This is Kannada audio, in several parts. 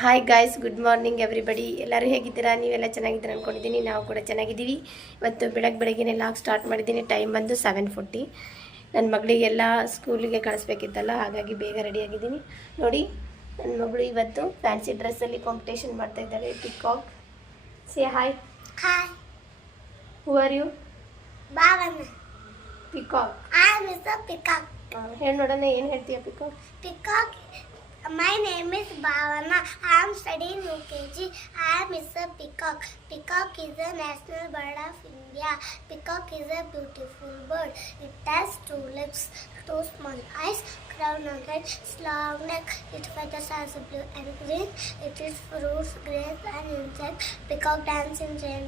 Hi guys, good morning everybody. ಎಲ್ಲರೂ ಹೇಗಿದ್ದೀರಾ? ನೀವೆಲ್ಲ ಚೆನ್ನಾಗಿದ್ದೀರಾ ಅಂದ್ಕೊಂಡಿದ್ದೀನಿ. ನಾವು ಕೂಡ ಚೆನ್ನಾಗಿದ್ದೀವಿ. ಇವತ್ತು ಬೆಳಗ್ಗೆ ಲಾಗ್ ಸ್ಟಾರ್ಟ್ ಮಾಡಿದ್ದೀನಿ. ಟೈಮ್ ಬಂದು 7:40. ನನ್ನ ಮಗಳಿಗೆಲ್ಲ ಸ್ಕೂಲಿಗೆ ಕಳಿಸ್ಬೇಕಿತ್ತಲ್ಲ, ಹಾಗಾಗಿ ಬೇಗ ರೆಡಿಯಾಗಿದ್ದೀನಿ. ನೋಡಿ, ನನ್ನ ಮಗಳು ಇವತ್ತು ಫ್ಯಾನ್ಸಿ ಡ್ರೆಸ್ಸಲ್ಲಿ ಕಾಂಪಿಟೇಷನ್ ಮಾಡ್ತಾ ಇದ್ದಾಳೆ. Peacock, say hi. Hi. Who are you? Bhavana. Peacock. I am mister peacock. ಹೇಳಿ ನೋಡೋಣ, ಏನು ಹೇಳ್ತೀಯ peacock? Peacock. My name is Bhavana. I am studying UKG. I am Mr. Peacock. Peacock is the national bird of India. Peacock is a beautiful bird. It has two legs, two small eyes, crown on head, long neck. Its feathers are blue and green. It eats fruits, grains and insects. Peacock dance in rain.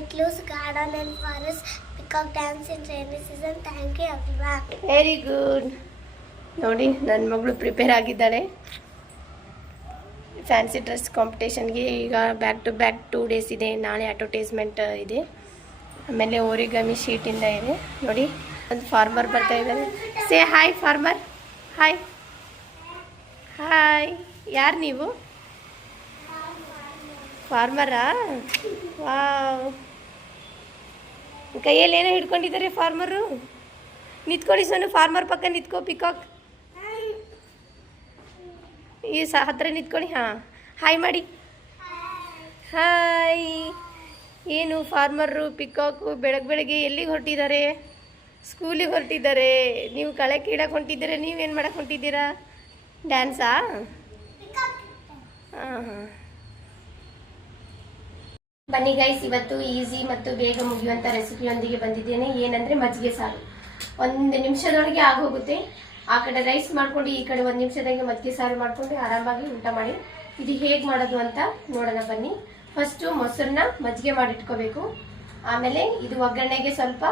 It lives garden and forest. Peacock dance in rainy season. Thank you everyone. Very good. ನೋಡಿ, ನನ್ನ ಮಗಳು ಪ್ರಿಪೇರ್ ಆಗಿದ್ದಾಳೆ ಫ್ಯಾನ್ಸಿ ಡ್ರೆಸ್ ಕಾಂಪಿಟೇಷನ್ಗೆ. ಈಗ ಬ್ಯಾಕ್ ಟು ಬ್ಯಾಕ್ 2 ಡೇಸ್ ಇದೆ. ನಾಳೆ ಅಡ್ವರ್ಟೈಸ್ಮೆಂಟ್ ಇದೆ, ಆಮೇಲೆ ಓರಿಗಾಮಿ ಶೀಟಿಂದ ಇದೆ. ನೋಡಿ, ಒಂದು ಫಾರ್ಮರ್ ಬರ್ತಾ ಇದ್ದಾರೆ. Say hi farmer. Hi hi. ಯಾರು ನೀವು? ಫಾರ್ಮರಾ? ವಾವ್. ಕೈಯಲ್ಲಿ ಏನೋ ಹಿಡ್ಕೊಂಡಿದ್ದಾರೆ ಫಾರ್ಮರು. ನಿಂತ್ಕೊಳ್ಳಿ ಸೋನು, ಫಾರ್ಮರ್ ಪಕ್ಕ ನಿಂತ್ಕೋ. ಪಿಕಾಕ್ ಈ ಹತ್ರ ನಿಂತ್ಕೊಳ್ಳಿ. ಹಾಂ, ಹಾಯ್ ಮಾಡಿ. ಹಾಯ್. ಏನು ಫಾರ್ಮರು ಪಿಕಾಕು ಬೆಳಗ್ಗೆ ಎಲ್ಲಿಗೆ ಹೊರಟಿದ್ದಾರೆ? ಸ್ಕೂಲಿಗೆ ಹೊರಟಿದ್ದಾರೆ. ನೀವು ಕಳೆ ಕೀಳಕ್ಕೆ ಹೊಂಟಿದ್ದೀರಾ? ನೀವೇನು ಮಾಡಕ್ಕೆ ಹೊಂಟಿದ್ದೀರಾ? ಡ್ಯಾನ್ಸಾ? ಹಾಂ ಹಾಂ. ಬನ್ನಿ ಗೈಸ್, ಇವತ್ತು ಈಸಿ ಮತ್ತು ಬೇಗ ಮುಗಿಯುವಂಥ ರೆಸಿಪಿಯೊಂದಿಗೆ ಬಂದಿದ್ದೇನೆ. ಏನಂದರೆ ಮಜ್ಜಿಗೆ ಸಾರು. 1 ನಿಮಿಷದೊಳಗೆ ಆಗೋಗುತ್ತೆ. ಆ ಕಡೆ ರೈಸ್ ಮಾಡ್ಕೊಂಡು ಈ ಕಡೆ 1 ನಿಮಿಷದಾಗೆ ಮಜ್ಜಿಗೆ ಸಾರು ಮಾಡ್ಕೊಂಡು ಆರಾಮಾಗಿ ಊಟ ಮಾಡಿ. ಇದು ಹೇಗೆ ಮಾಡೋದು ಅಂತ ನೋಡೋಣ ಬನ್ನಿ. ಫಸ್ಟು ಮೊಸರನ್ನ ಮಜ್ಜಿಗೆ ಮಾಡಿಟ್ಕೋಬೇಕು. ಆಮೇಲೆ ಇದು ಒಗ್ಗರಣೆಗೆ ಸ್ವಲ್ಪ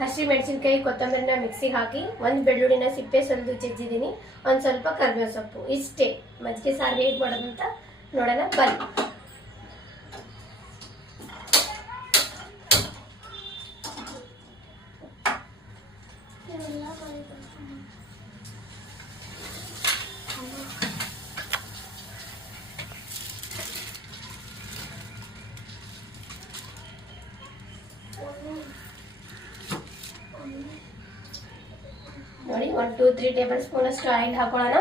ಹಸಿ ಮೆಣಸಿನ್ಕಾಯಿ, ಕೊತ್ತಂಬರಿನ ಮಿಕ್ಸಿಗೆ ಹಾಕಿ, 1 ಬೆಳ್ಳುಳ್ಳಿನ ಸಿಪ್ಪೆ ಸುಲಿದು ಜಜ್ಜಿದ್ದೀನಿ, ಒಂದು ಸ್ವಲ್ಪ ಕರಿಬೇವು ಸೊಪ್ಪು. ಇಷ್ಟೇ. ಮಜ್ಜಿಗೆ ಸಾರು ಹೇಗೆ ಮಾಡೋದು ಅಂತ ನೋಡೋಣ ಬನ್ನಿ. ನೋಡಿ, 1, 2, 3 ಟೇಬಲ್ ಸ್ಪೂನ್ ಅಷ್ಟು ಆಯಿಲ್ ಹಾಕೊಳ್ಳೋಣ.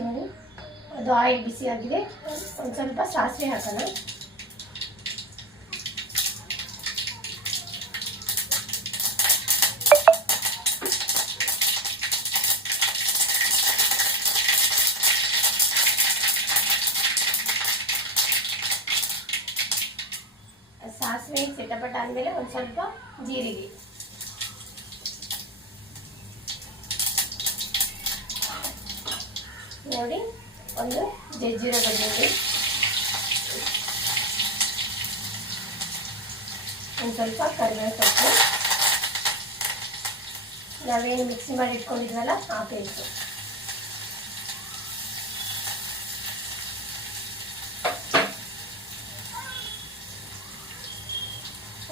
ನೋಡಿ, ಅದು ಆಯಿಲ್ ಬಿಸಿ ಆಗಿದೆ. ಒಂದು ಸ್ವಲ್ಪ ಸಾಸಿವೆ ಹಾಕೋಣ. ಸಾಸಿವೆ ಚಿಟಪಟ ಆದಮೇಲೆ ಒಂದು ಸ್ವಲ್ಪ ಜೀರಿಗೆ, ನೋಡಿ, ಒಂದು ಜಜ್ಜಿರೋ ಬದನೆಕಾಯಿ, ಒಂದು ಸ್ವಲ್ಪ ಕರಿಬೇವು ಸೊಪ್ಪು, ನಾವೇನು ಮಿಕ್ಸಿ ಮಾಡಿ ಇಟ್ಕೊಂಡಿದ್ವಲ್ಲ ಆ ಪೇಸ್ಟು,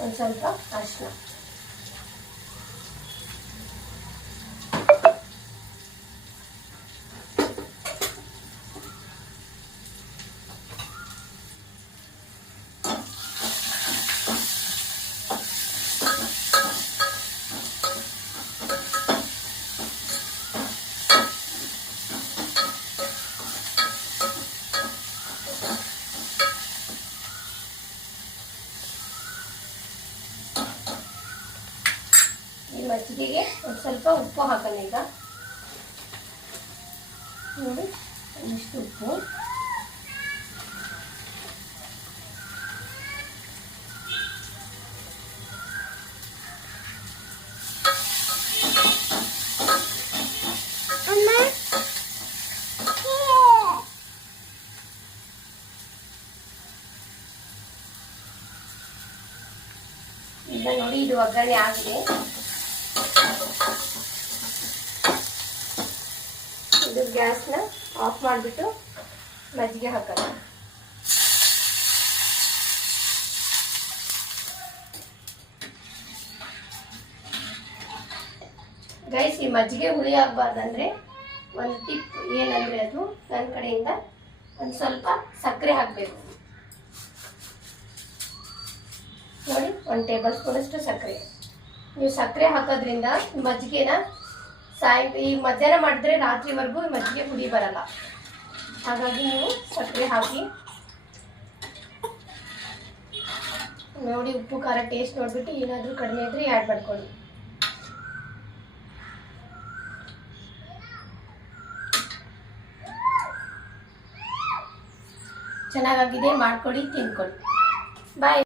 ಒಂದು ಸ್ವಲ್ಪ ಅರಿಶಿನ, ಮಜ್ಜಿಗೆಗೆ ಒಂದು ಸ್ವಲ್ಪ ಉಪ್ಪು ಹಾಕೋಣ. ಈಗ ನೋಡಿ, ಒಂದಿಷ್ಟು ಉಪ್ಪು, ಈಗ ನೋಡಿ, ಇದು ಒಗ್ಗರಣೆ ಆಗಿದೆ. ಇದು ಗ್ಯಾಸ್ನ ಆಫ್ ಮಾಡಿಬಿಟ್ಟು ಮಜ್ಜಿಗೆ ಹಾಕೋಣ. ಗೈಸ್, ಈ ಮಜ್ಜಿಗೆ ಹುಳಿ ಆಗಬಾರ್ದಂದ್ರೆ ಒಂದು ಟಿಪ್ ಏನಂದರೆ ಅದು ನನ್ನ ಕಡೆಯಿಂದ ಒಂದು ಸ್ವಲ್ಪ ಸಕ್ಕರೆ ಹಾಕಬೇಕು. ನೋಡಿ, 1 ಟೇಬಲ್ ಸ್ಪೂನಷ್ಟು ಸಕ್ಕರೆ. ನೀವು ಸಕ್ಕರೆ ಹಾಕೋದ್ರಿಂದ ಮಜ್ಜಿಗೆನ ಈ ಮಧ್ಯಾಹ್ನ ಮಾಡಿದ್ರೆ ರಾತ್ರಿವರೆಗೂ ಮಜ್ಜಿಗೆ ಹುಳಿ ಬರಲ್ಲ. ಹಾಗಾಗಿ ನೀವು ಸಕ್ಕರೆ ಹಾಕಿ ನೋಡಿ. ಉಪ್ಪು ಖಾರ ಟೇಸ್ಟ್ ನೋಡಿಬಿಟ್ಟು ಏನಾದರೂ ಕಡಿಮೆ ಇದ್ರೆ ಆ್ಯಡ್ ಮಾಡ್ಕೊಳ್ಳಿ. ಚೆನ್ನಾಗಾಗಿದೆ, ಮಾಡ್ಕೊಳ್ಳಿ, ತಿನ್ಕೊಳ್ಳಿ. ಬಾಯ್.